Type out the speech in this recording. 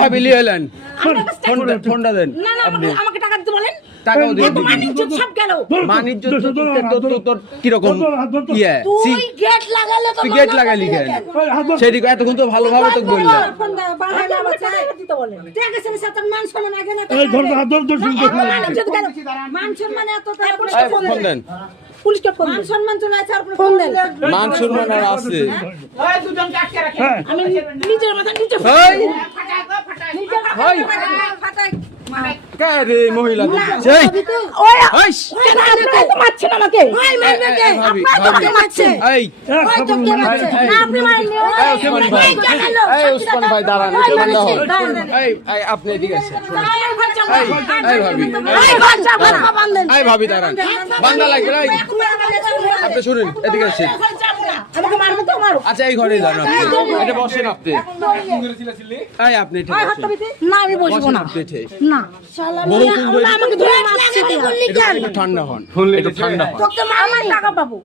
ভাবি লিয়ে এলেন ফোনটা দেন আমাকে টাকা দিতে বলেন টাকাও দিয়ে বাণিজ্য কিরকম ইয়ে তুই গেট লাগালে তো তুই গেট লাগাইলি কেন সেটি এতক্ষণ তো ভালোভাবে তো বললাম ফোন দেন পুলিশকে ফোন মান সম্মান চলে আছে আর ফোন দেন মান সম্মান আর আছে ওই দুজন কাটকে রাখে আমি নিজের মাথা নিজে ফাটাই কারে মহিলা ওই ওই এই তো মারছে না আমাকে ওই মারবে কে আপনাকে মারছে এই ওই তো কে মারছে না আপনি মারলে এই ওসমান ভাই দাঁড়ান এই আপনি এদিকে আসেন এই ভাবি দাঁড়ান বান্দা লাগবে না আপনি শুনুন এদিকে আসেন আমাকে মারবে তো মারো আচ্ছা এই ঘরে যান আপনি এটা বসেন আপনি এই আপনি ঠিক আছে না আমি বসবো না না শালা আমাকে ধরে মারছে ঠান্ডা হন একটু ঠান্ডা হন তোকে আমার টাকা পাবো